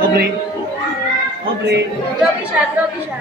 Aubrey. Aubrey. Drogi siya, drogi siya.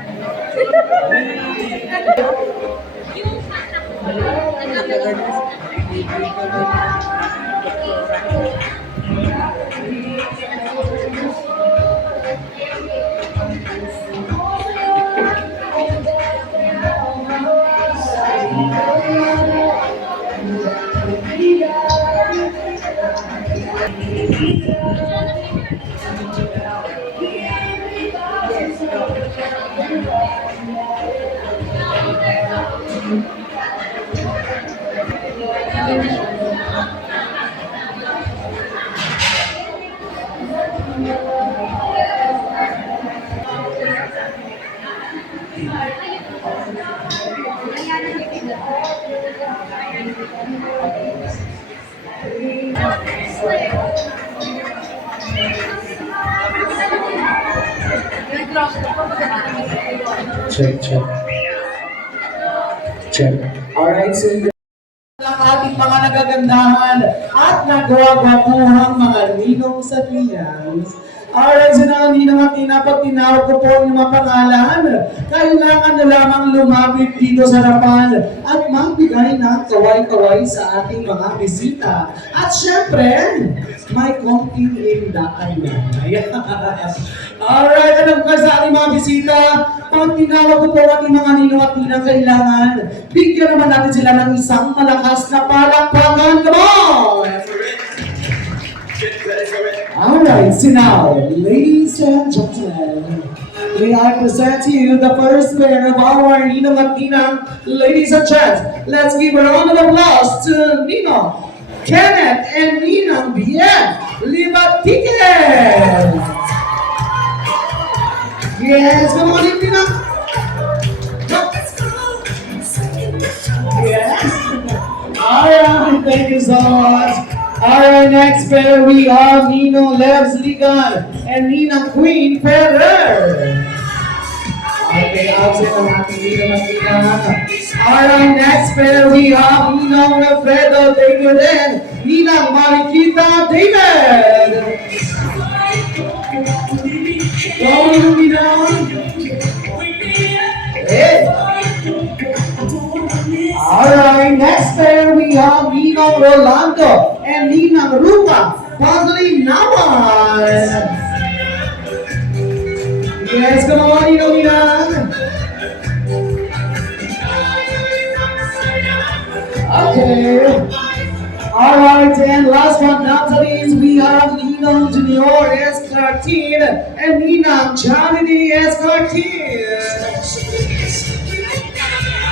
Check, check. Check. Alright, so ang ating mga nagagandahan at nagwagwapuhang mga ninong sa Trias. Alright, so na ninong at tina, pag tinawag ko po ang mga pangalan, kailangan na lamang lumapit dito sa harapan at magbigay ng kaway-kaway sa ating mga bisita. At syempre, may konting indaan yan. Ayan. Alright, alam ko sa ating mga bisita, pag tinawag ko po ating mga ninong at ninang kailangan, bigyan naman natin sila ng isang malakas na palakpakan. Come on! Alright, so now, ladies and gentlemen, may I present to you the first pair of our ninong at ninang. Ladies and gents, let's give a round of applause to Ninong Kenneth and Ninang Bien Libatiques. Yes, come on in, Ninang. Yes. Alright, thank you so much. Alright, next pair we have Ninong Lebs Ligan and Ninang Queen Ferrer. Okay, absent ang ating Ninong at Ninang. Alright, next pair we have Ninong Alfredo David and Ninang Marikita David. Go, Ninang. Hey. Alright, next pair we have Ninong Rolando and Ninang Rupa Paglinawan. Yes, come on, Ninang. Okay. Alright, and last but not least, we have Ninong Junior Escartin and Ninang Charity Escartin.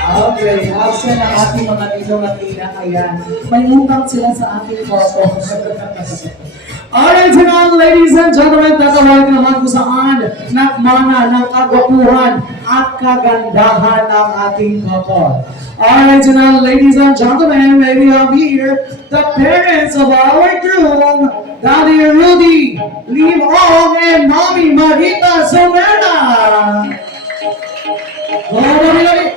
Okay, absent ang ating mga ninong at nina. Ayan, may utang sila sa ating photo. Alright, so now, ladies and gentlemen, tatawag naman kung saan nakmana ng kagwapuhan at kagandahan ng ating couple. Alright, so now, ladies and gentlemen, may we have here the parents of our groom, Daddy Rudy Limong and Mommy Marita Somera. Go, Daddy!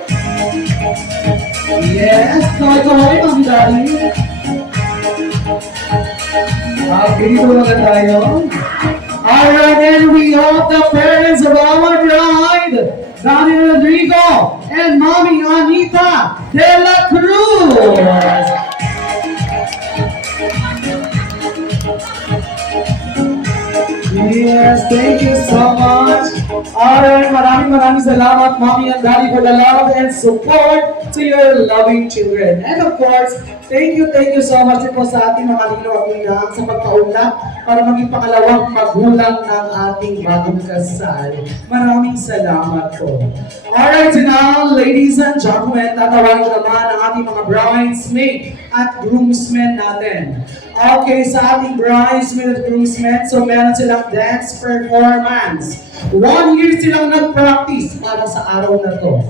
Yes, kaway-kaway, Mami Daddy. Okay, dito naman tayo. Alright, and we have the parents of our bride, Daddy Rodrigo and Mommy Anita de la Cruz. Yes, thank you so much. Alright, maraming salamat, Mommy and Daddy, for the love and support to your loving children. And of course, Thank you so much din po sa ating mga lilo at ninang sa pagpaunlak para maging pangalawang magulang ng ating bagong kasal. Maraming salamat po. Alright, now, ladies and gentlemen, tatawagin naman ang ating mga bridesmaid at groomsmen natin. Okay, sa ating bridesmaid at groomsmen, so meron silang dance performance. 1 year silang nag-practice para sa araw na to.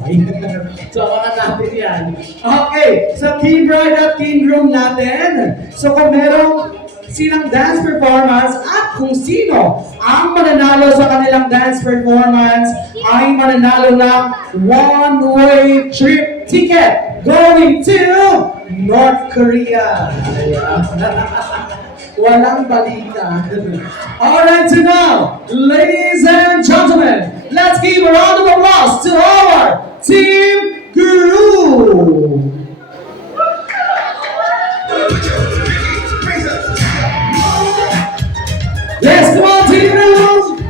So, abangan natin yan. Okay, sa teen bride at teen groom natin. So, kung merong silang dance performance at kung sino ang mananalo sa kanilang dance performance ay mananalo ng one-way trip ticket going to North Korea. Walang balita. Alright, so now, ladies and gentlemen, let's give a round of applause to our Team Guru. Yes, come on, Team Guru.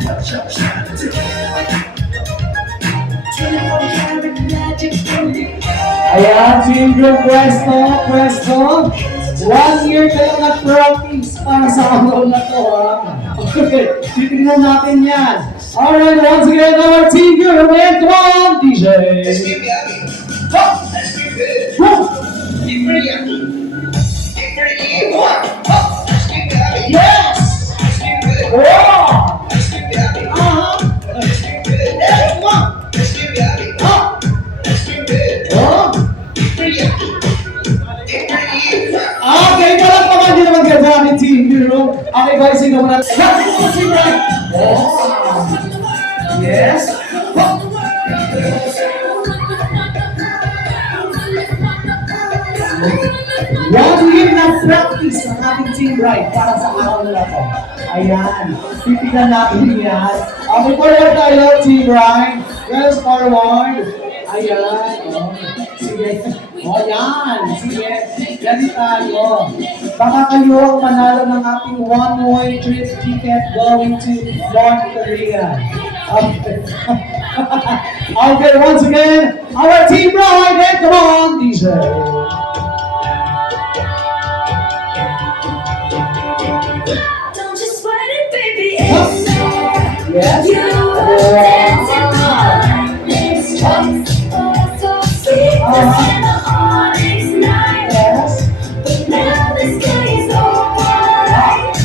Ayan, Team Guru, pwesto. 1 year kayo nag-practice para sa araw na to, ha? Okay, titignan natin yan. Alright, once again, our Team Guru, and come on, DJ! Let's give it up. Let's give it. Keep ready, keep ready. One. Let's give it up. Yes! Let's give it. Wow! Let's give it up. Let's give it. Come on! Let's give it up. Let's give it. Oh! Keep ready, keep ready. Okay, palakpakan din naman kayo sa aming Team Guru. Okay, guys, sino mo na? Team Right! Oh! Yes! 1 year na practice ang ating Team Right para sa araw na to. Ayan, titignan natin yan. Okay, forward tayo, Team Right. Yes, forward. Ayan, oh. Sige. O yan, sige. Yan tayo. Baka kayo ang manalo ng ating one-way trip ticket going to North Korea. Okay. Okay, once again, our Team Right, and come on, DJ. Don't you sweat it, baby, it's not Yes. you dancing on this street. Oh, so sweet, in the onyx night. Yes. But now the sky is all white.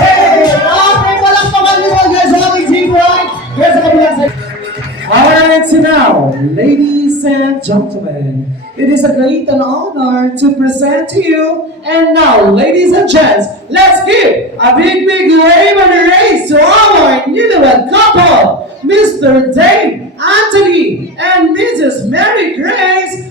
Hey! Okay, walang pangaliwag guys sa ating Team Right. Yes, sa kabilang side. Alright, so now, ladies and gentlemen, it is a great and honor to present to you. And now, ladies and gents, let's give a big wave and a raise to our newlywed couple, Mr. Dave Anthony and Mrs. Mary Grace.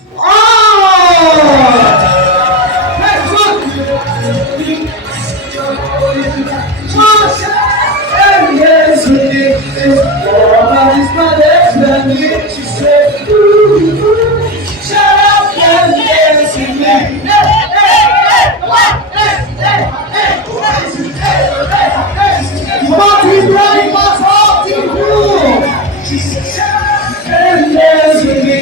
And yes, we did this. Oh, it's my next man. She said, ooh, shut up and dance with me. Come on, Team Right, what's up, Team Blue? And dance with me.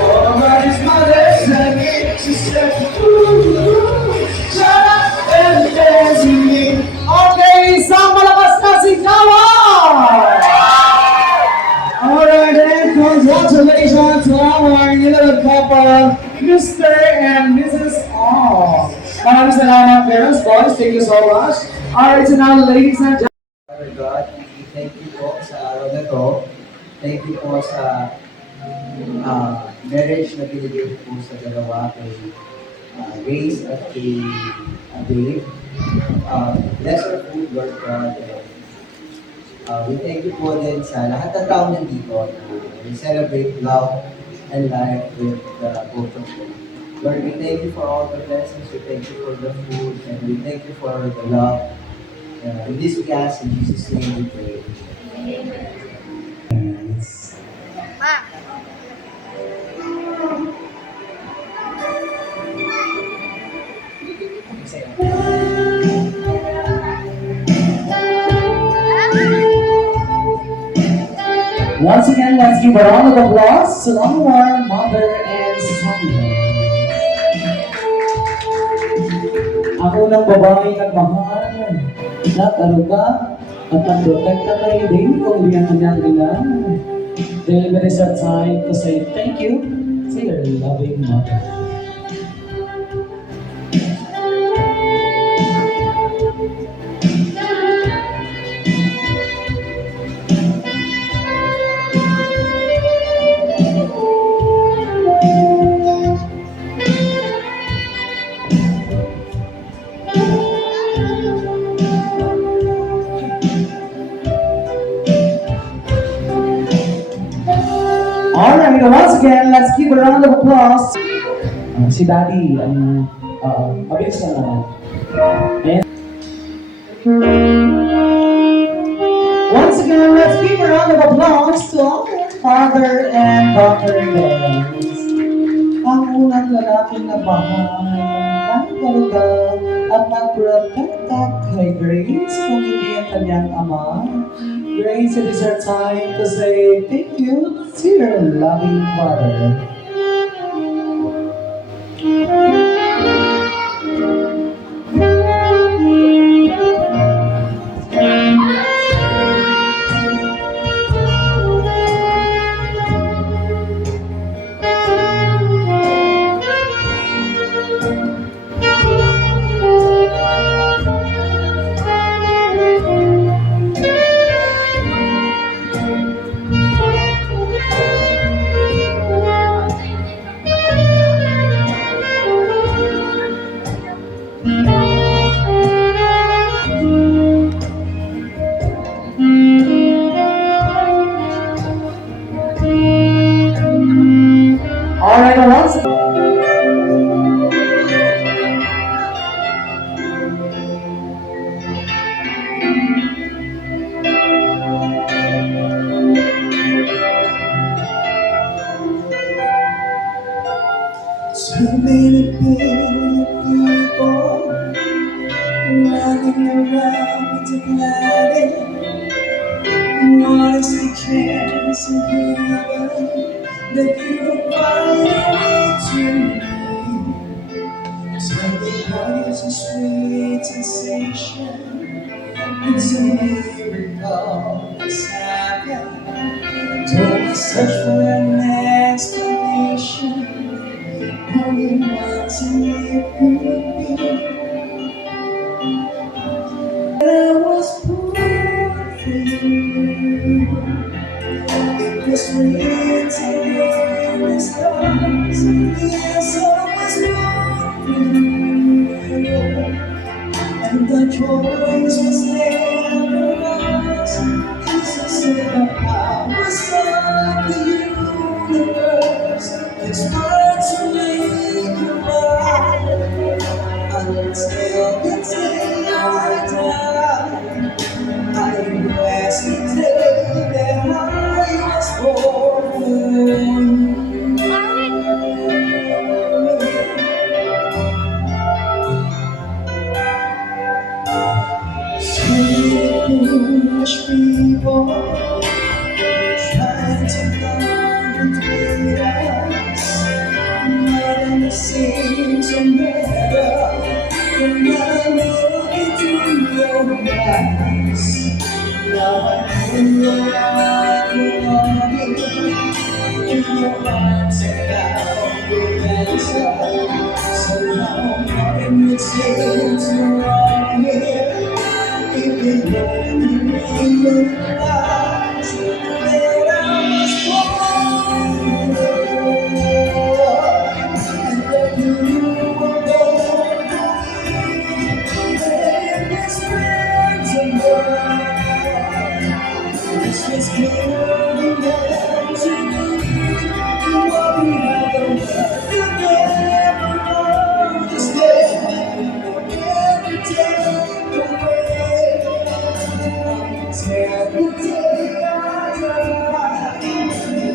Oh, it's my next man. She said, ooh, shut up and dance with me. Okay, isang malakas na sigawan! Alright, and congratulations to our newlywed couple, Mr. and Mrs. Ong. Maraming salamat, parents, boys. Thank you so much. Alright, so now, ladies and gentlemen. Father God, thank you po sa araw na to. Thank you po sa marriage na binigay po sa dalawa kay Grace at kay Dave. Bless our food, Lord God. We thank you po din sa lahat ng tao nandito na we celebrate love and life with both of them. Lord, we thank you for all the blessings. We thank you for the food and we thank you for the love. In this we ask, in Jesus' name we pray. Once again, let's give a round of applause to our mother and son. unang babae nagmahal, nag-aruga, at nag-protect na kayo din kung hindi ang kanyang ina. Dahil it is our time to say thank you to your loving mother. Alright, once again, let's give a round of applause. Si Daddy, mabilis na naman. And once again, let's give a round of applause to our father and daughter girls. Ang unang lalaking nagmahal, nagkaruga, at nagprotekta kay Grace kung hindi ang kanyang ama. Grace, it is our time to say thank you to your loving mother. Alright, once so many people running around to planet. What is the chance in heaven that you will find a way to me? Tell me what is a sweet sensation? It's a miracle that's happened. Don't search for an explanation. Only once a year could be. I was born for you. It was written in the stars. Yes, I was born for you. And the choice was never ours. Jesus said, I was of the universe. It's hard to make you mine. Until the day I die, I rest the day that I was born. Foolish people trying to come between us. Nothing seems to matter when I look into your eyes. Now I know you're longing in your arms about the answer. Somehow nothing would seem to wrong here. If you only realize that I was born and that you were born in this random world. This was clear enough to me. What we have done, you never understand. Every day away. Till the day I die,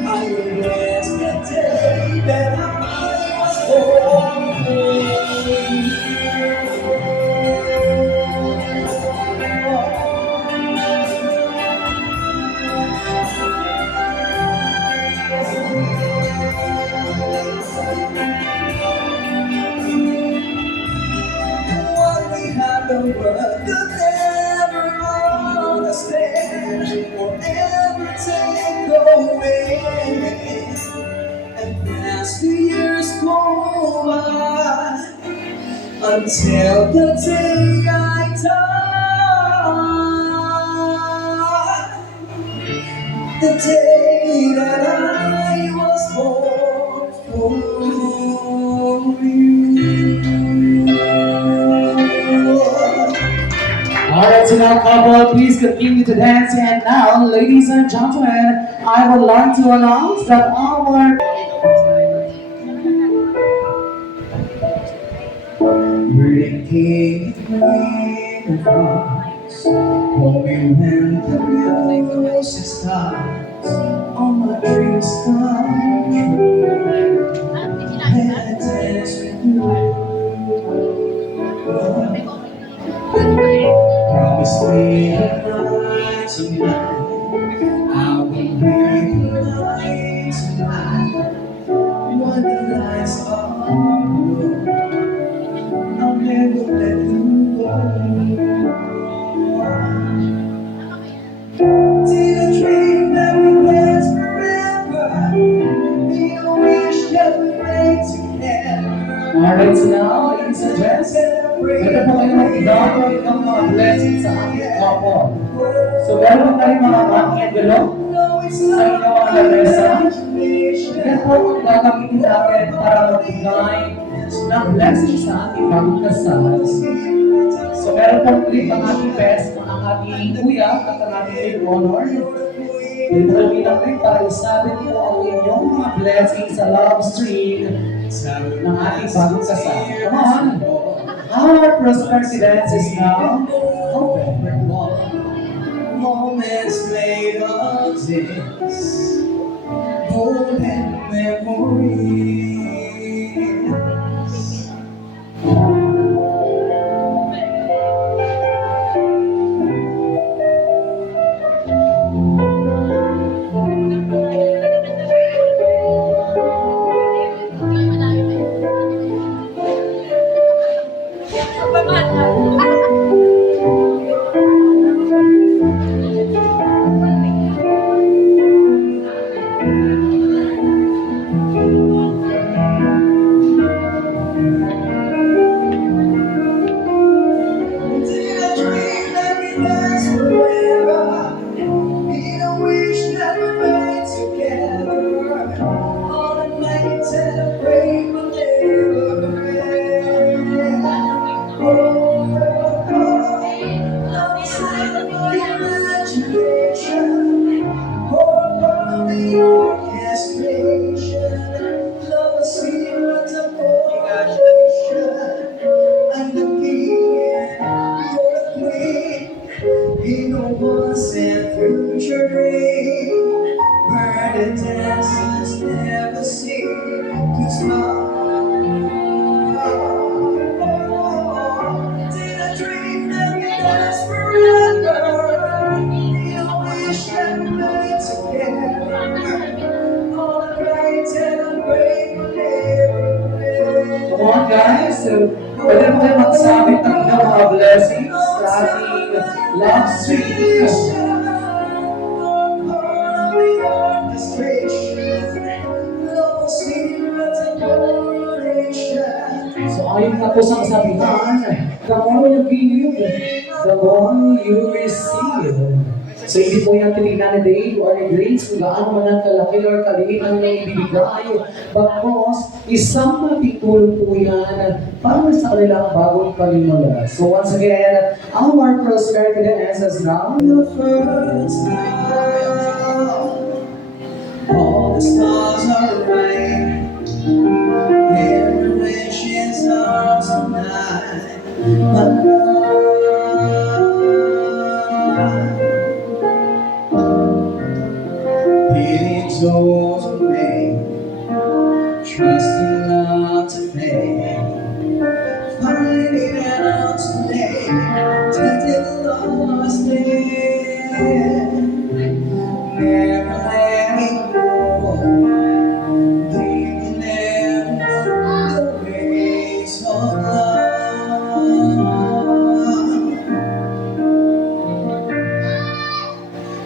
I will rest the day that I was born. until the day I die. The day that I was born for you. Alright, so now couple, please continue to dance. And now, ladies and gentlemen, I would like to announce that our breaking in hearts, hoping when the music starts, all my dreams come true. And I dance with you. Promise me that night tonight, I will be night tonight. When the lights are low, I'll never let you go. Did a dream that we last forever? Did a wish that we made together? Alright, so now, ladies and gents, ito po kayo mag-download ng mga blessings sa ating couple. So, meron tayong mga envelope sa inyong mga lamesa. Yan po ang gagamitin natin para magbigay ng blessings sa ating bagong kasal. So, meron pong clip ang ating best, ang ating kuya at ang ating big honor. Dito kami lang rin para isabit po ang inyong mga blessings sa love stream ng ating bagong kasal. Come on! Our prosperity dance is now open. Moments made of this golden memories. Where the dancers never seem to stop. Did I dream that we last forever? Did I wish that we made together? All the nights and I'm grateful every. Come on guys, so pwede mo kayo magsabit ng inyong mga blessings sa ating love stream. So ayon na po sa kasabihan, the more you give, the more you receive. So hindi po yan tinignan na date or na grades kung gaano man ang kalaki or kaliit ang ibibigay. Bagkos, isang matitulong po yan para sa kanilang bagong panimula. So once again, our prosperity dance is now the first love. All the stars are right. Every wish is ours tonight. My love. It goes away. Trusting love to fade. Finding out today that it lost it. Never letting go. Leaving them the ways of love.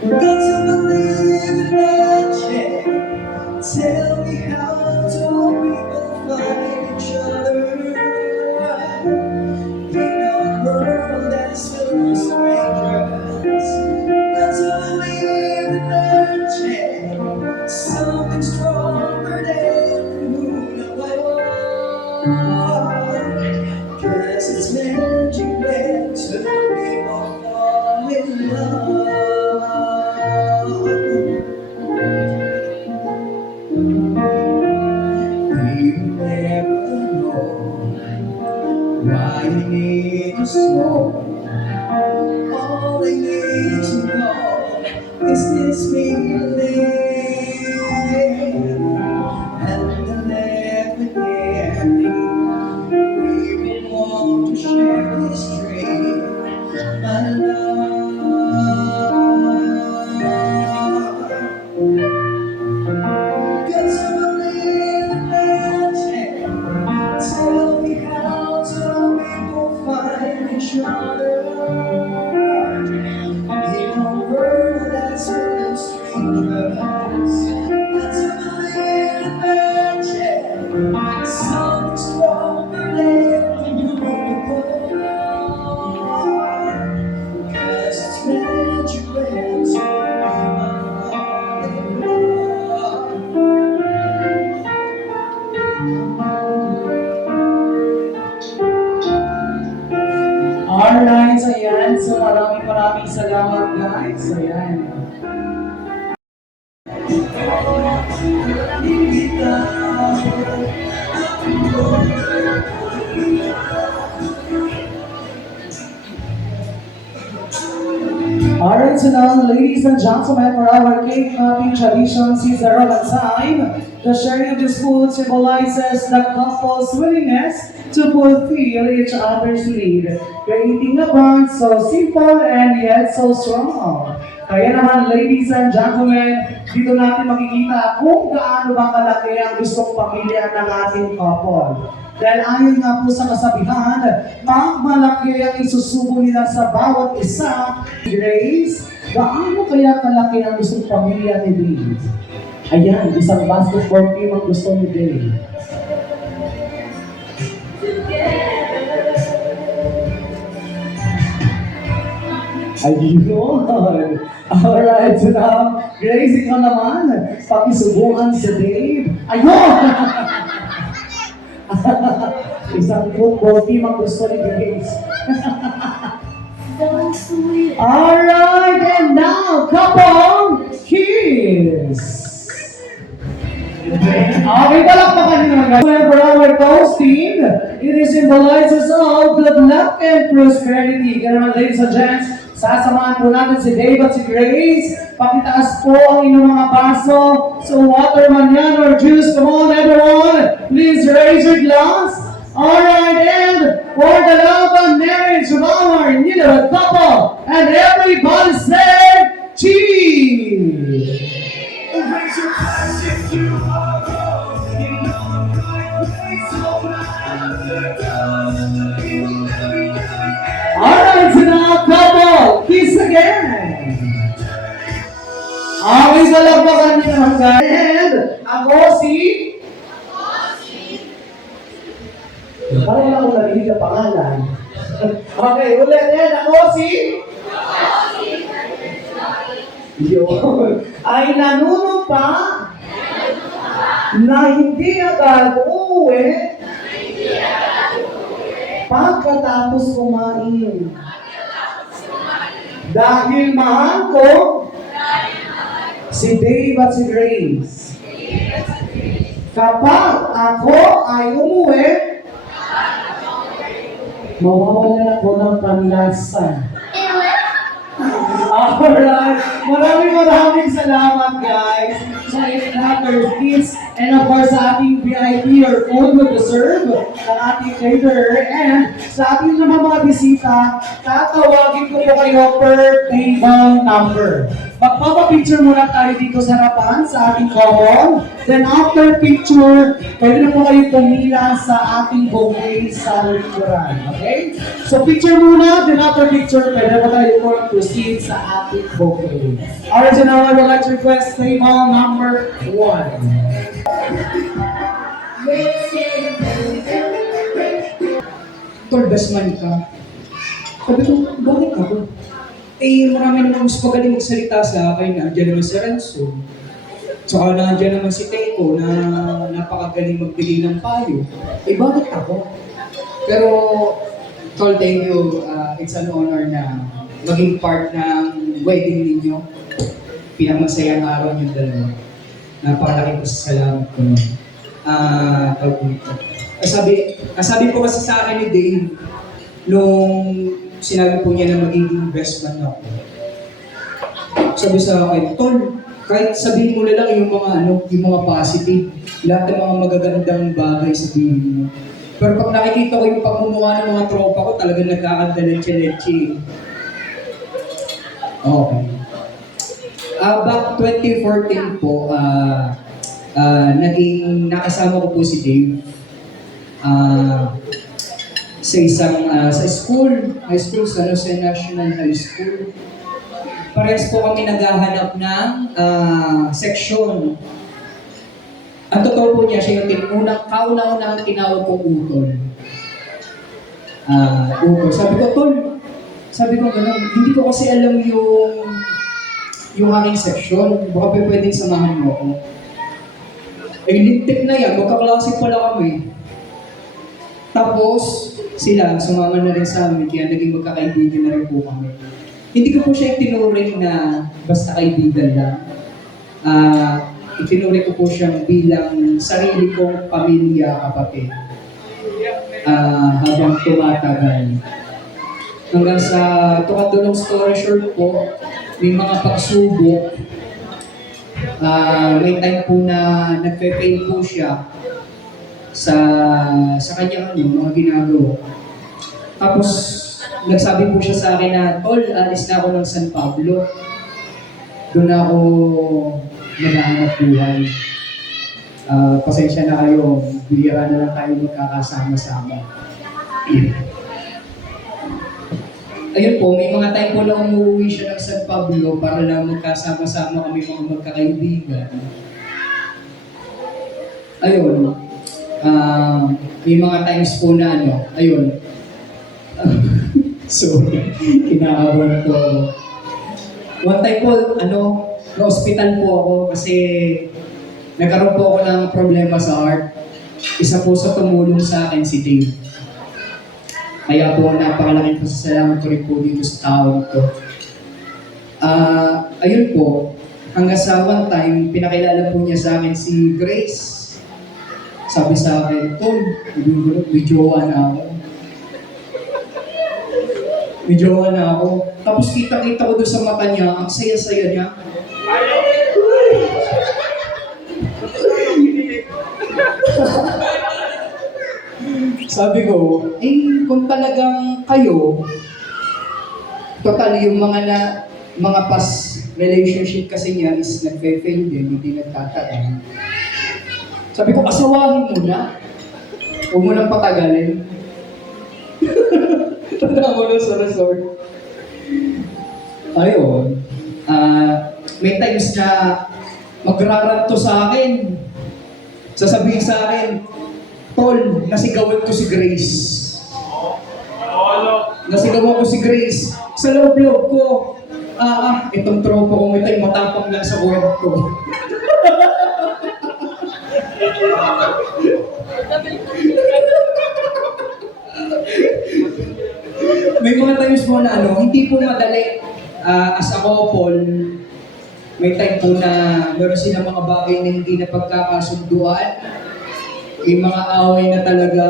Got to believe in magic. Tell me how do people find each other? promise me you'll live and every day we will want to share this dream, my love. Cause I'm a little magic. Tell me how till we will find each other in a world that's full of strangers. That's a little magic. Something strong and beautiful. Cause it's magic when it's Alright, so ayan. So maraming salamat guys. So ayan. Alright, so now, ladies and gentlemen, for our cake cutting tradition since the Roman time, the sharing of this food symbolizes the couple's willingness to fulfill each other's need, creating a bond so simple and yet so strong. Kaya naman, ladies and gentlemen, dito natin makikita kung gaano ba kalaki ang gustong pamilya ng ating couple. Dahil ayon nga po sa kasabihan, malaki ang isusubo nila sa bawat isa. Grace, gaano kaya kalaki ang gustong pamilya ni Dave? Ayan, isang basketball team ang gusto ni Dave. Ayun. Alright, so now, Grace, ikaw naman, pakisubukan si Dave. Ayun! Isang football team ang gusto ni Grace. Alright, and now, couple, kiss! Okay, palakpakan nyo naman guys. For our toasting, it is symbolizes of good luck and prosperity. Kaya naman, ladies and gents, sasamahan po natin si Dave at si Grace. Pakitaas po ang inyong mga baso. So water man yan or juice. Come on everyone. Please raise your glass. Alright, and for the love and marriage of our newlywed couple. And everybody say, cheese! Raise your glass if you are wrong. You know I'm going place so Alright, so now couple, kiss again. Okay, so lagpakan niyo naman guys. And ako si... Parang wala akong narinig na pangalan. Okay, ulit. And ako si... Yun. Ay nanunumpa na hindi agad uuwi pagkatapos kumain. Dahil mahal ko si Dave at si Grace. Kapag ako ay umuwi, mawawalan ako ng panlasa. Alright, maraming salamat guys sa Snackers Kids and of course sa ating VIP or food with the serve ng ating caterer and sa ating naman mga bisita, tatawagin ko po kayo per table number. Magpapapicture muna tayo dito sa harapan sa ating couple. Then after picture, pwede na po kayo tumila sa ating bouquet sa likuran. Okay? So picture muna, then after picture, pwede na po tayo po proceed sa ating bouquet. Alright, so now I would like to request table number 1. Tol, best man ka. Sabi ko, bakit ako? Eh, marami naman mas magaling magsalita sa akin. Nandiyan naman si Renzo. Tsaka nandiyan naman si Teco na napakagaling magbigay ng payo. Eh, bakit ako? Pero, Tol, thank you. It's an honor na maging part ng wedding ninyo. Pinagmasayang araw yung dalawa. Napakalaki po sa salamat ko. Sabi po kasi sa akin ni Dave, nung sinabi po niya na magiging best man ako. Sabi sa akin, Tol, kahit sabihin mo na lang yung mga yung mga positive, lahat ng mga magagandang bagay sabihin mo. Pero pag nakikita ko yung pagmumukha ng mga tropa ko, talagang nagkakanda ng leche. Okay. Back 2014 po, nakasama ko po si Dave sa isang sa high school, San Jose National High School. Parehas po kami naghahanap ng section. Ang totoo po niya, siya yung kauna-unang tinawag kong utol. Utol. Sabi ko gano'n, hindi ko kasi alam yung aking section. Baka pwedeng samahan mo ako. Eh, lintik na yan, magkaklase pala kami. Tapos, sila, sumama na rin sa amin, kaya naging magkakaibigan na rin po kami. Hindi ko po siya itinuring na basta kaibigan lang. Itinuring ko po siyang bilang sarili kong pamilya, kapatid. Habang tumatagal. Hanggang sa tukadulong story short po, may mga pagsubok. May time po na nagpe-fail po siya sa kanyang mga ginagawa. Tapos, nagsabi po siya sa akin na, Tol, alis na ako ng San Pablo. Doon ako naghahanap buhay. Pasensya na kayo, bihira na lang tayo magkakasama-sama. Ayun po, may mga time po na umuwi siya ng San Pablo para lang magkasama-sama kami mga magkakaibigan. Ayun, may mga times po na ayun. Sorry, kinakabahan po ako. One time po, na-hospital po ako kasi nagkaroon po ako ng problema sa heart. Isa po sa tumulong sa akin si Dave. Kaya po, napakalaking pasasalamat ko rin po dito sa tao ito. Ayun po, hanggang sa one time, pinakilala po niya sa akin si Grace. Sabi sa akin, Tol, may jowa na ako. May jowa na ako. Tapos kita-kita ko doon sa mata niya, ang saya-saya niya. Sabi ko, kung talagang kayo, total yung mga past relationship kasi niya is nagpe-fail din, hindi nagtatagal. Sabi ko, asawahin mo na. Huwag mo nang patagalin. Tanda mo na sa resort. Ayun. May times na magraranto sa akin. Sasabihin sa akin, Tol, nasigawan ko si Grace. Nasigawan ko si Grace. Sa loob-loob ko, itong tropa ko ito'y matapang lang sa buwan ko. May mga times po na hindi po madali as a couple. May time po na meron silang mga bagay na hindi na pagkakasunduan. May mga away na talaga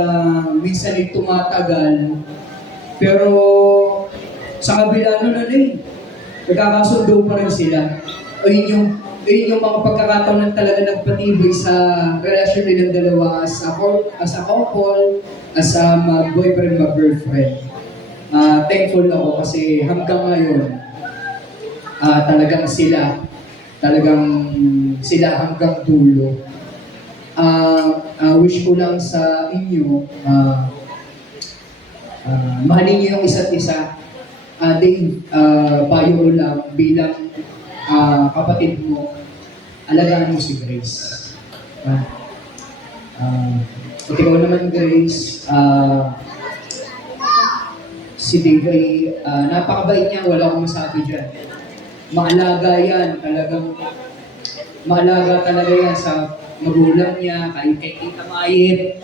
minsan ay tumatagal. Pero sa kabila nagkakasundo pa rin sila. Ayun yung mga pagkakataon na talaga nagpatibay sa relasyon nilang dalawa as a couple, as a boyfriend, girlfriend. Thankful ako kasi hanggang ngayon, talagang sila hanggang dulo. Wish ko lang sa inyo, mahalin niyo yung isa't isa. Dave, payo ko lang bilang kapatid mo, alagaan mo si Grace. At ikaw naman, Grace, si Dave ay napakabait niya, wala akong masabi dyan. Maalaga yan, maalaga talaga yan sa magulang niya, kahit kay Tita Mayet.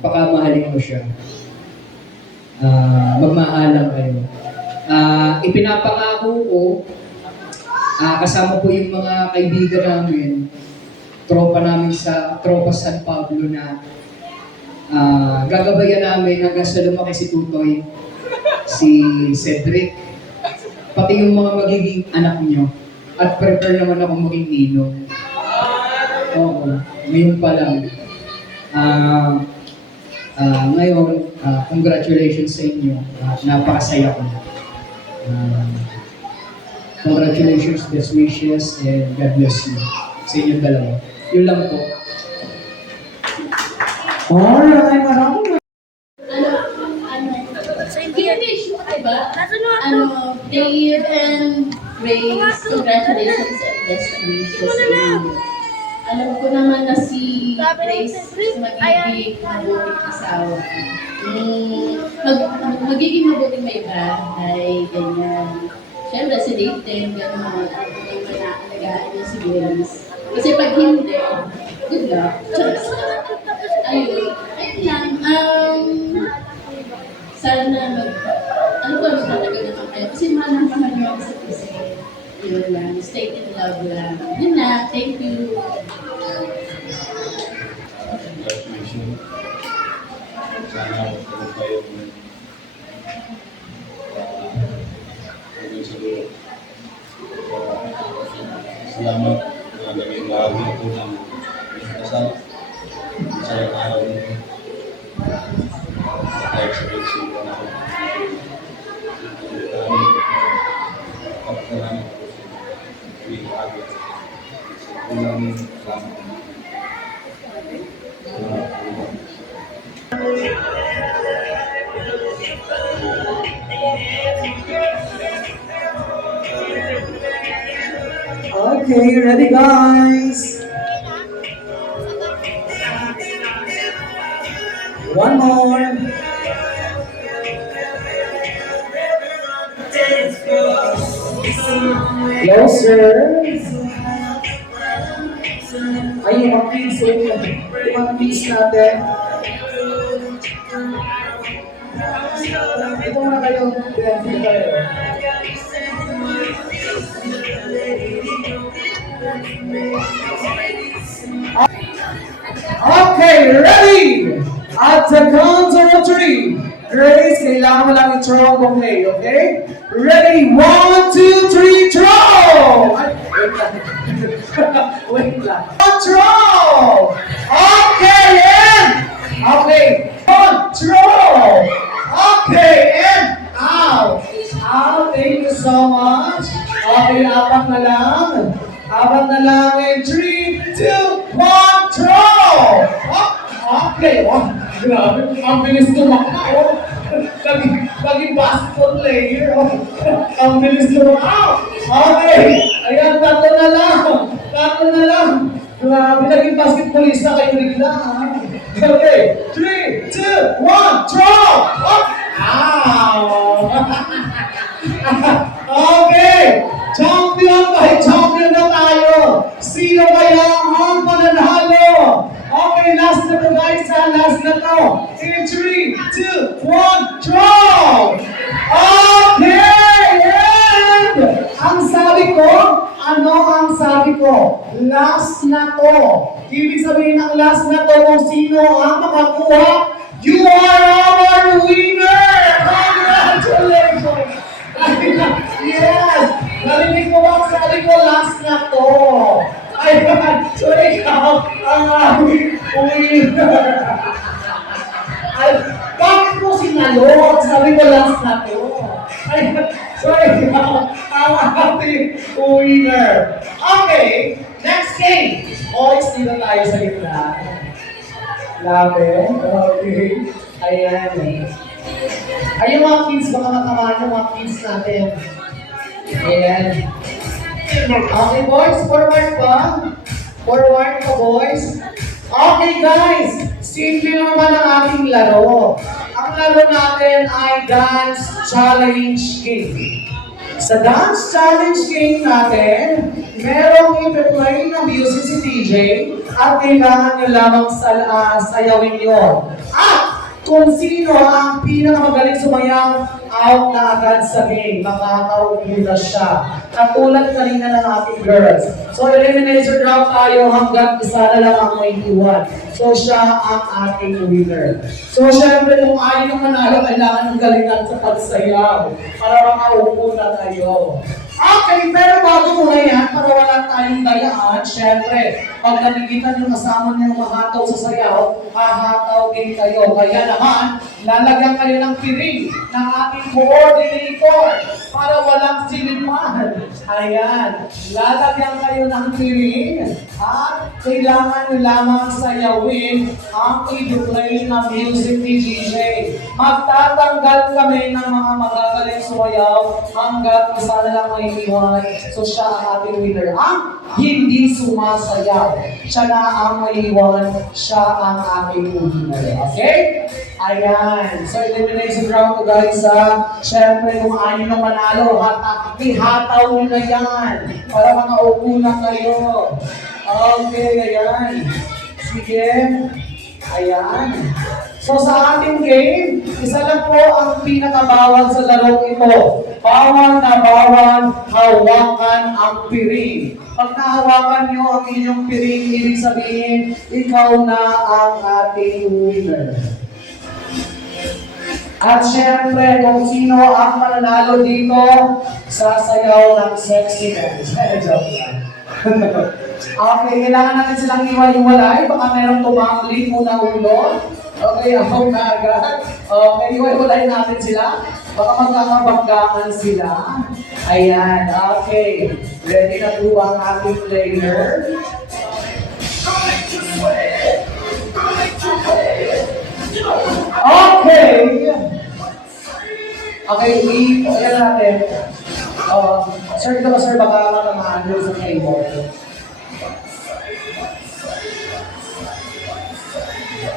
Pakamahalin mo siya. Magmahalan kayo. Ipinapangako ko, kasama po yung mga kaibigan namin, tropa San Pablo na gagabayan namin hanggang sa lumaki si Tutoy, si Cedric, pati yung mga magiging anak nyo. At prepare naman ako maging ninong. Oo, ngayon pa lang. Ngayon, congratulations sa inyo. Napakasaya ko. Congratulations, best wishes, and God bless you. Sa inyong dalawa. Yun lang po. Alright, maraming Dave and Grace, congratulations and best wishes sa inyo. Alam ko naman na si Grace magiging mabuting asawa. Magiging mabuting may bahay, ganyan. Siyempre si Dave din, gano'n. Yung alagaan niya si Grace. Kasi pag hindi, good luck. Ayun lang. Sana ano ba magtatagal naman kayo? Kasi mahal niyo ang isa't isa. Yun lang. Stay in love lang. Yun na. Thank you. Congratulations. Sana magkaroon tayo hanggang sa dulo. Salamat na naging bahagi ako ng kasal. Masayang araw nito. Kahit sa pagsipo na ako. Kapagkalaman ako sa tuwing agad. Ulang salamat. Okay, ready guys? One more. Closer. Ay, yung mga kids, yung mga kids natin. Ito muna kayo. Dito kayo. Okay, ready? At the count of 3. Grace, kailangan mo lang i-throw ang bouquet, okay? Ready? 1, 2, 3, throw! Ay, wait lang. Wait lang. Throw! Okay, and... Okay, throw! Okay, and out! Out, thank you so much. Okay, apat na lang. Apat na lang, and 3, 2, 1, throw! Okay, oh, grabe, ang bilis tumakbo. Naging basketball player. Ang bilis tumakbo. Okay, ayan, tatlo na lang. Tatlo na lang. Grabe, naging basketballista kayo bigla. Okay, 3, 2, 1, throw! Ow! Okay, champion by champion na tayo. Sino kaya ang mananalo? Okay, last na to guys ha, last na to. In 3, 2, 1, draw! Okay, and ang sabi ko, ano ang sabi ko? Last na to. Ibig sabihin ng last na to kung sino ang makakuha, you are our winner! Congratulations! Yes! Narinig mo ba ang sabi ko, last na to? Ayan, so ikaw ang aming winner. Ay, bakit mo sinalot? Sabi ko last na to. Ayan, so ikaw ang aming winner. Okay, next game. Boys, dito tayo sa gitna. Labi. Okay. Ayan. Ayun mga kids, baka matamaan yung mga kids natin. Ayan. Okay boys, forward pa. Forward pa boys. Okay guys, simple naman ang ating laro. Ang laro natin ay Dance Challenge Game. Sa Dance Challenge Game natin, merong ipe-play na music si DJ at kailangan nyo lamang sayawin yun. At kung sino ang pinakamagaling sumayaw out na agad sa game. Makakauwi na siya. Katulad kanina ng ating girls. So, elimination round tayo hanggang isa na lang ang may iwan. So, siya ang ating winner. So, syempre, kung ayaw ng manalo, kailangan ng galingan sa pagsayaw para makaupo na kayo. Okay, pero bago muna yan, para wala tayong dayaan, syempre, pag nanigitan yung kasama niyo mahataw sa sayaw, hahataw din kayo. Kaya naman, lalagyan kayo ng piring ng ating coordinator para walang silipan. Ayan, lalagyan kayo ng piring at kailangan nyo lamang sayawin ang i-play na music ni DJ. Magtatanggal kami ng mga magagaling sumayaw hanggang isa na lang may iwan. So siya ang ating winner. Ang hindi sumasayaw, siya na ang may iwan, siya ang ating winner. Okay? Ayan. So elimination round to guys ha. Siyempre kung ayaw nang manalo, ihataw nyo na yan para makaupo na kayo. Okay, ayan. Sige. Ayan. So sa ating game, isa lang po ang pinakabawal sa laro ito. Bawal na bawal hawakan ang piring. Pag nahawakan nyo ang inyong piring, ibig sabihin, ikaw na ang ating winner. At syempre, kung sino ang mananalo dito, sasayaw ng sexy dance. Joke lang. Okay, kailangan natin silang iwa-iwalay. Baka merong tumangli muna ulo. Okay, ako na agad. Okay, iwa-iwalay natin sila. Baka magkakabanggaan sila. Ayan, okay. Ready na po ang ating player? Okay! Okay, ayan natin. Sir, dito ba sir, baka matamaan doon sa keyboard.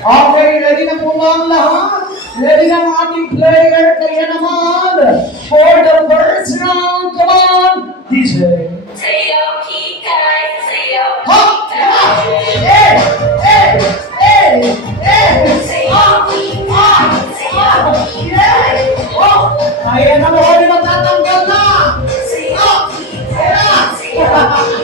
Okay, ready na po ba ang lahat? Ready na ang ating player? Kaya naman, for the first round, come on, DJ. Sayaw kikay, sayaw Ha! Eh! Eh! Eh! Eh! sayaw kikay, sayaw kikay, Oh! Ayan na mo, hindi matatanggal na! sayaw kikay, sayaw kikay.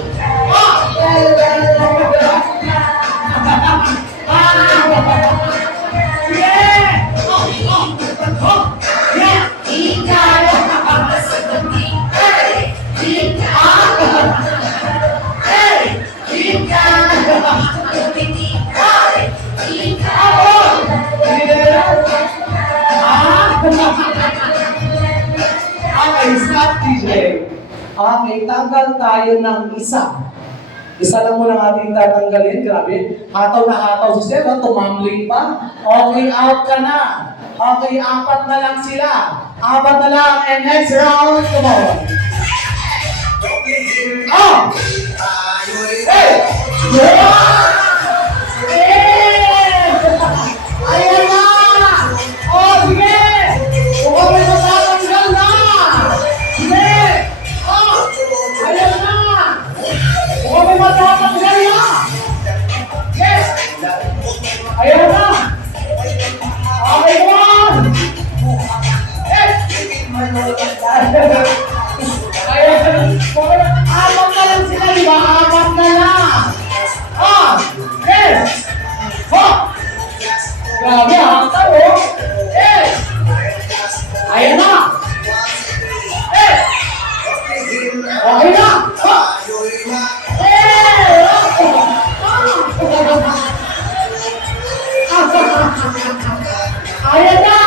Okay, stop DJ. Okay, tanggal tayo ng isa. Isa lang muna ating tatanggalin. Grabe. Hataw na hataw si Sir. Tumambling pa. Okay, out ka na. Okay, apat na lang sila. Apat na lang. And next round, come on. Oh! Hey! Yeah! Ayan na! Oh, sige! Huwag may matatanggal na! Sige! Oh! Ayan na! Huwag may matatanggal na! Yes! Ayan na! Okay, come on! Yes! Ayan! Apat na lang sila, di ba? Apat na lang! Ah! Yes! Oh! Grabe, hangtaw, oh! Eh! Ayan na! Eh! Okay na! Oh! Eh! Ayan na!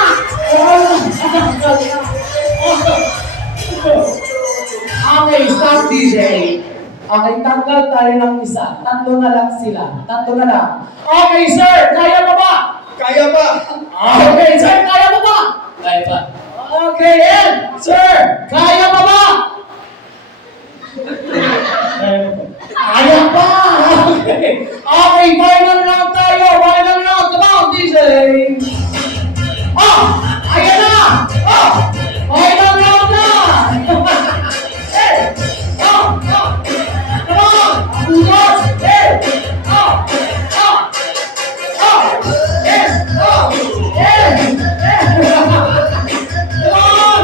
Okay, stop DJ. Okay, tanggal tayo ng isa. Tatlo na lang sila. Tatlo na lang. Okay, sir! Kaya mo ba? Kaya ba? Okay, sir! Kaya mo ba? Kaya ba? Okay, Ed! Sir! Kaya mo ba? Kaya pa! Okay! Okay, final round tayo! Final round! Come on, DJ! Oh! Ayan na! Oh! Final round na! Eh! Oh! Oh! Come on! Ugot! Eh! Oh! Oh! Oh! Yes! Oh! Yes! Eh! Come on!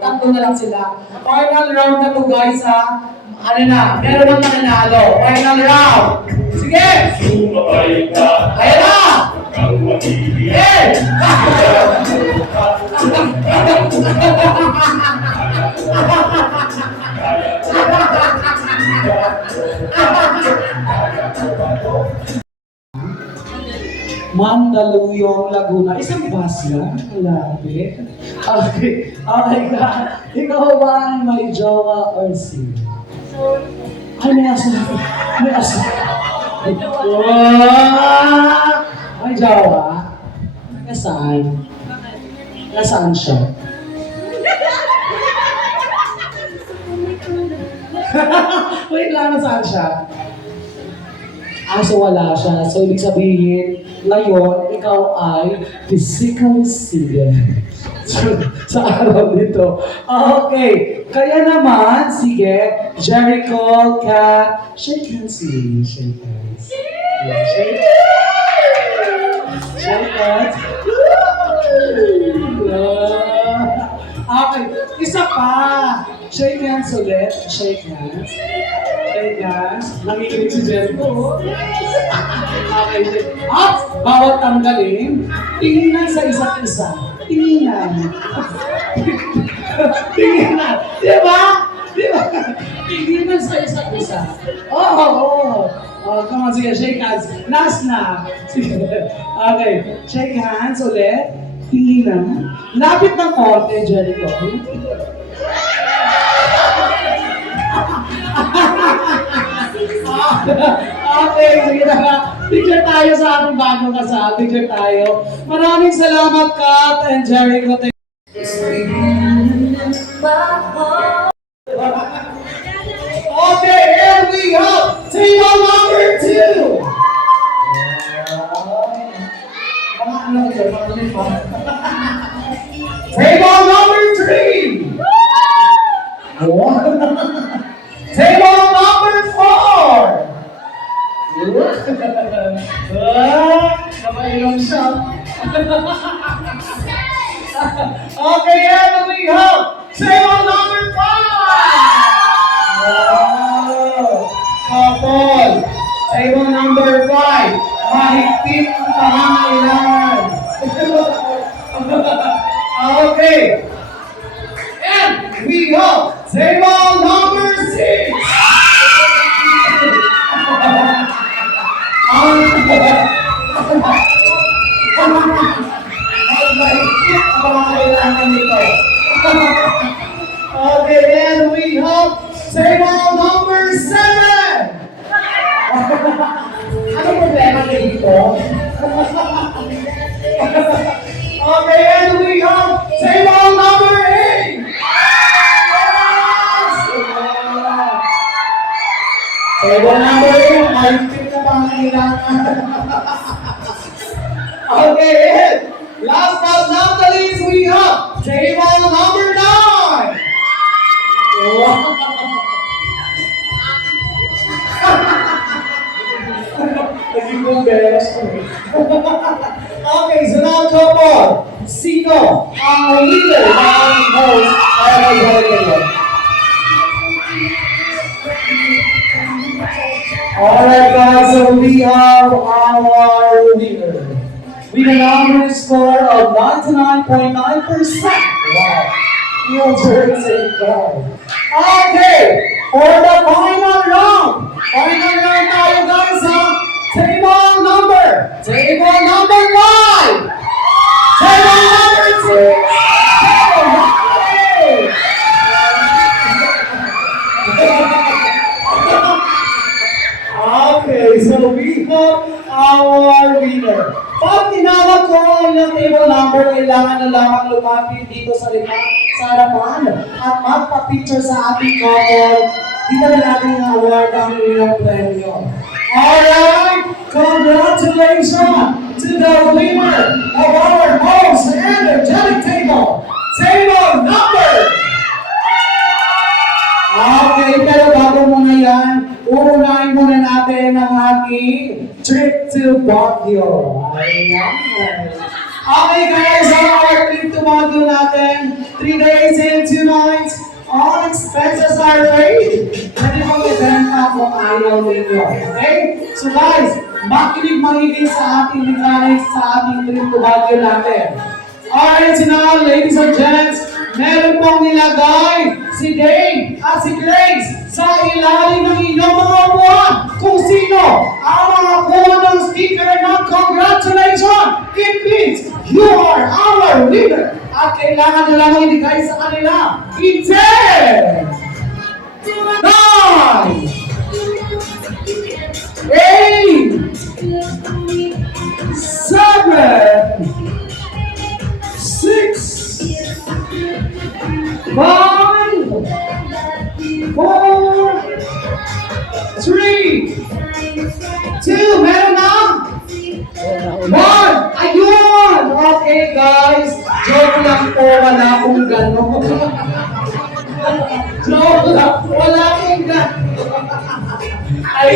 Tatlo na lang sila. Final round na to guys ha. Ano na, meron nang mananalo. Final round. Sige! Ayan na! Eh! Mandaluyong, Laguna. Isang bus lang? Malapit. Okay. Okay ka. Ikaw ba ay may jowa or single? Ay, may asawa. May asawa. Wow! May jowa? Nasaan? Nasaan siya? Wait lang, nasaan siya? So wala siya. So ibig sabihin, ngayon, ikaw ay physically single. Sa araw nito. Okay. Kaya naman, sige, Jericho, Kat, shake hands me. Shake hands. Yeah, shake hands. Shake hands. Okay. Isa pa. Shake hands ulit. Shake hands. Shake hands. Nangikinig si Jericho. Okay. At bawat tanggalin, tingnan sa isa't isa. Tingnan. Tingnan. Di ba? Di ba? Tingnan sa isa't isa. Oh. Come on, sige, shake hands. Last na. Sige. Okay. Shake hands ulit. Tingnan. Lapit ng konti, Jericho. Okay, sige na. Picture tayo sa ating bagong kasal. Picture tayo. Maraming salamat, Kat and Jericho. Okay, here we go. Table number 2. Table number 3. Table number 4. Napainom siya. Okay, here we go. Table number 5. Couple. Table number 5. Mahigpit ang pangangailangan. Okay. And we go. Table number 6. Okay, and we have table number 7. Ano problema dito? Okay, and we have table number 8. Table number 8, ay pick na pangangailangan. Okay, and last but not the least, we have table number 9. Wow. Naging kong best. Okay, so now, couple, sino ang leader ng aming host para kay Jericho? Alright guys, so we have our winner. With an average score of 99.9%. Wow. You're Jersey guys. Okay, for the final round. Final round tayo guys ha. Table number 5. Table number 6. Table number 8. Okay, so we have our winner. Pag tinawag ko ang inyong table number, kailangan na lamang lumapit dito sa harapan at magpa-picture sa ating couple. Dito na natin ang award ang inyong premyo. Alright, congratulations to the winner of our most energetic table. Table number. Okay, pero bago muna yan, uunahin muna natin ang ating trip to Baguio. Ayan. Okay guys, ang our trip to Baguio natin 3 days and 2 nights. All expenses are paid. Pwede pang ibenta kung ayaw ninyo. Okay? So guys, makinig makinig sa ating mechanics, sa ating trip to Baguio natin. Alright, so now, ladies and gents, meron pong nilagay si Dave at si Grace sa ilalim ng inyong mga upuan kung sino ang makakuha ng sticker ng congratulations. It means you are our winner. At kailangan nyo lang ibigay sa kanila in 10, 9, 8, 7, 6, 5, 4, 3, 2, meron na? 1! Ayun! Okay guys, joke lang po, wala akong gano'n. Joke lang, wala akong gano'n. Ay,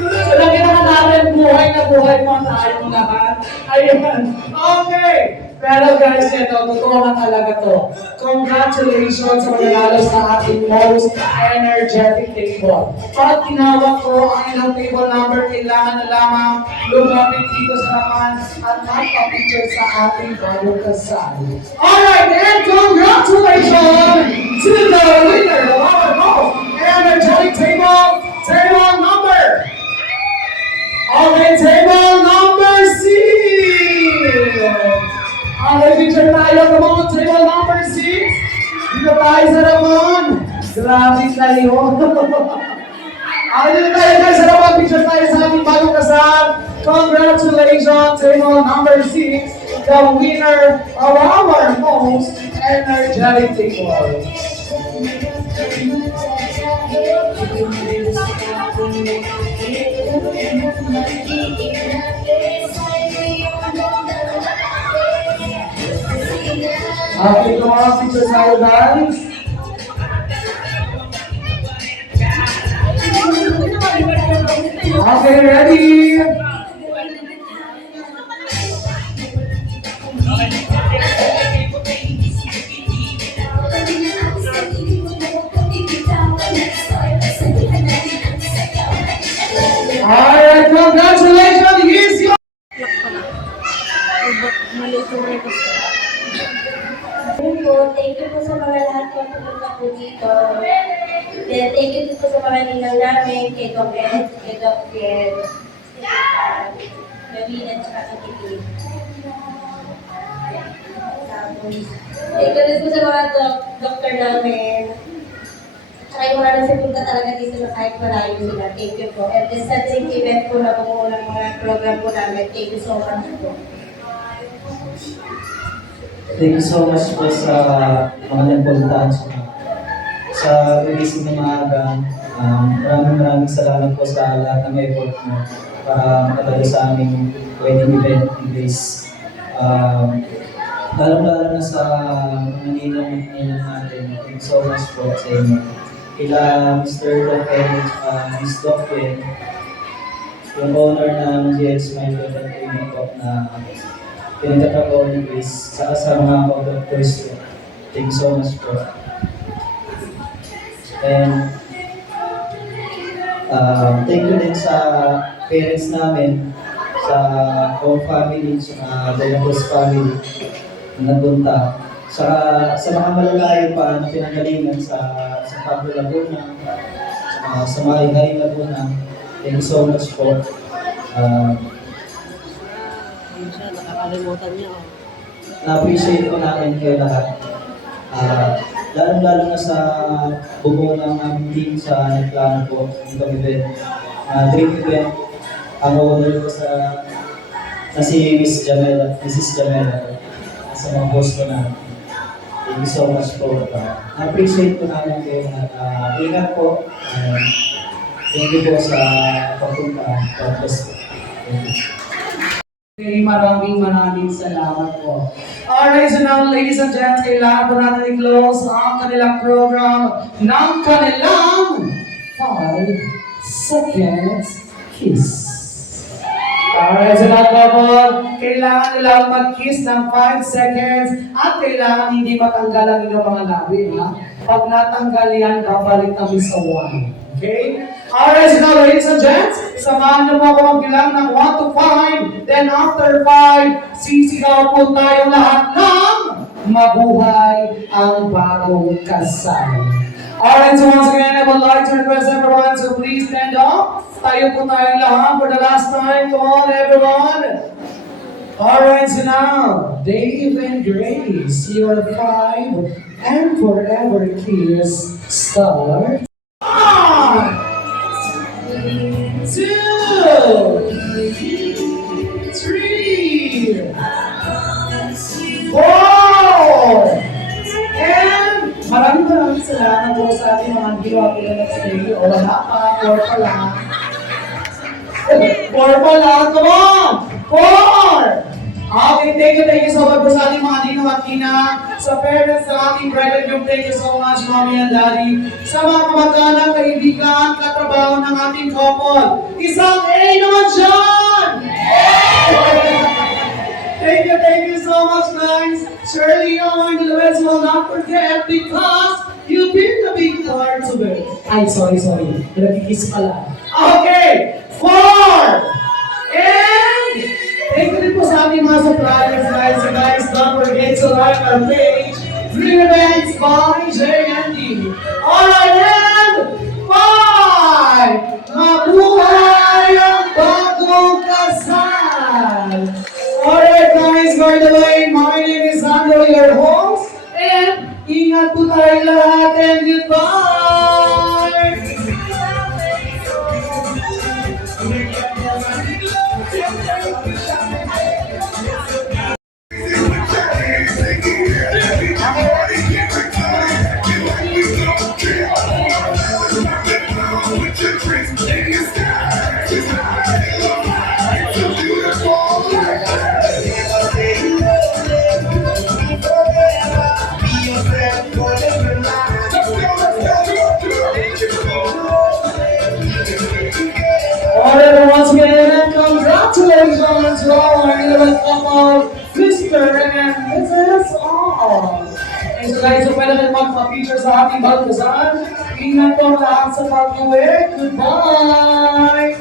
so lagi naman natin buhay na buhay mo tayong lahat. Ayun, okay. Pero guys, ito, totoo na talaga to. Congratulations sa mananalo sa ating most energetic table. Pag tinawag ko ang ilang table number, kailangan na lamang lumapit dito sa naman at magpa-picture sa ating bagong kasal. Alright, and congratulations to the winner of our most energetic table number. Okay, table number 6. Okay, picture tayo. Come on, table number 6. Dito tayo sa Ramon. Grabe kayo. Okay, dito tayo guys sa Ramon. Picture tayo sa ating bagong kasal. Congratulations, table number 6. The winner of our most energetic table. Okay, come on, picture tayo guys. Okay, ready? Alright, congratulations! Here's your... Thank you po sa mga lahat na pumunta po dito. Then, thank you po sa mga ninang namin, kay Doc Ed, kay Doc Ed, Gawin at saka Kitty. Tapos, thank you rin po sa mga doktor namin. At saka yung mga nasipunta talaga dito na kahit malayo sila. Thank you po. And this setting event po na bumuo ng mga program po namin. Thank you so much po. Thank you so much po sa mga nagpuntahan sa release ng maaga. Maraming salamat po sa lahat ng effort mo para makadalo sa aming wedding event in this. Lalo-lalo na sa mga ninang natin. Thank you so much po sa inyo. Kila Mr. Lopez, Ms. Doctor, yung owner ng GX Mind at Training Talk na pinagkataon ni Chris, saka sa mga co-doctors ko. Thank you so much po. And thank you din sa parents namin, sa home family, sa Delacruz family na nagpunta. Sa mga malalayo pa na pinanggalingan sa Pablo Laguna, sa Maligay Laguna. Thank you so much po. Nakakalimutan niya. Na-appreciate ko namin kayo lahat. Lalo-lalo na sa bubuo ng aming team sa nagplano po ng event. Dream event. Ang owner ko sa si Mrs. Jamela sa mga boss ko na. Thank you so much po. Na-appreciate ko namin kayo lahat. Ingat po. Thank you po sa pagpunta. God bless po. Thank you. Okay, maraming salamat po. Alright, so now ladies and gents, kailangan po natin i-close ang kanilang program ng kanilang 5 seconds kiss. Alright, sa mga couple, kailangan nilang mag-kiss ng 5 seconds at kailangan hindi matanggal ang inyong mga labi, ha? Pag natanggal yan, babalik kami sa 1. Okay? Alright, so now ladies and gents, samahan niyo po ako magbilang ng 1 to 5. Then after 5, sisigaw po tayong lahat ng mabuhay ang bagong kasal. Alright, so once again, I would like to request everyone to please stand up. Tayo po tayong lahat for the last time. Come on, everyone. Alright, so now, Dave and Grace, your 5 and forever kiss start. 1, 2, 3, 4, and maraming salamat po sa ating mga ginawa today. O wala pa, 4 pa lang. 4 pa lang, come on! 4! Okay, thank you so much po sa ating mga ninong at ina, sa parents ng ating bride and groom, thank you so much, mommy and daddy, sa mga kamag-anak, kaibigan, katrabaho ng ating couple. Isang A naman dyan! Thank you so much, guys. Shirley, and Luis will not forget because you've been a big part of it. Ay, sorry. Nagkikis pala. Okay, 4! And thank you din po sa ating mga suppliers, guys. So guys, don't forget to like our page, Dream Events by JND. Alright, and 5! Mabuhay ang bagong kasal! Alright guys, by the way, my name is Andrew, your host, and ingat po tayo lahat, and goodbye! Alright, once again, congratulations to our beloved couple, Mr. and Mrs. Ong. And so guys, so pwede kayo magpa-feature sa ating bagong kasal. Ingat po lahat sa pag-uwi. Goodbye!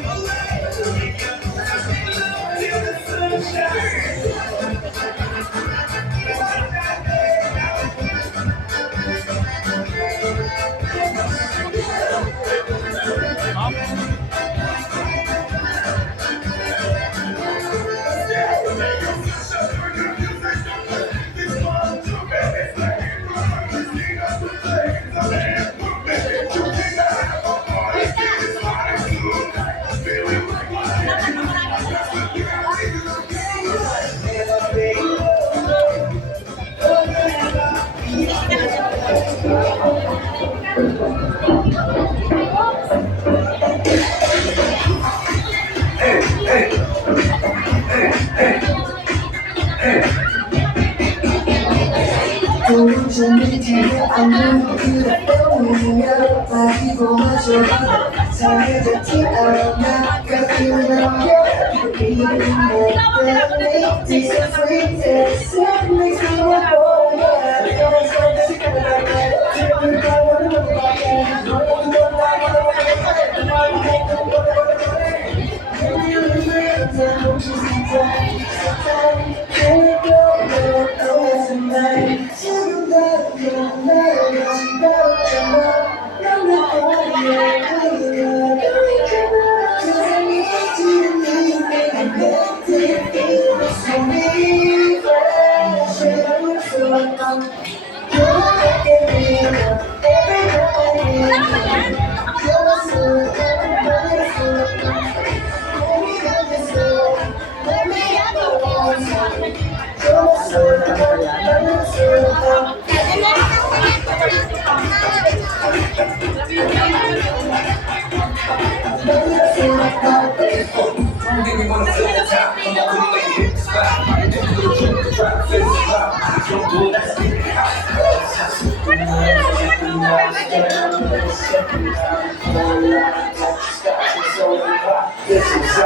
This is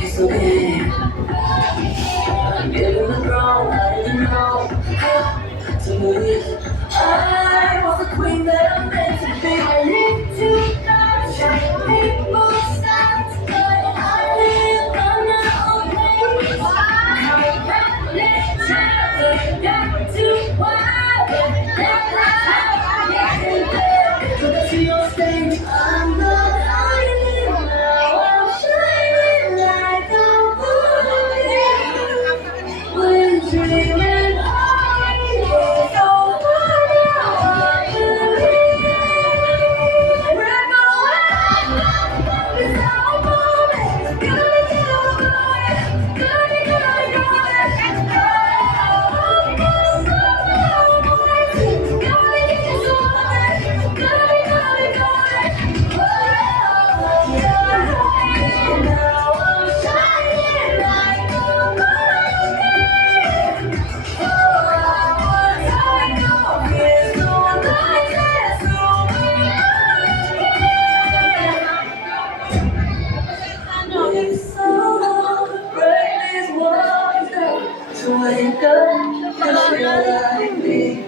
It's okay. Give him a throne, I didn't know how to live. I was the queen that I meant to be. I live to die, trying people stop to go. I live on my own way. I got to wild. So that's your stage. I'm not hiding now. I'm shining like a moon. We're dreaming on. So far now, I believe. We're going. It's our moment. Gonna get over it. Gonna go. It's so bright as water to wake up, 'cause you're like me.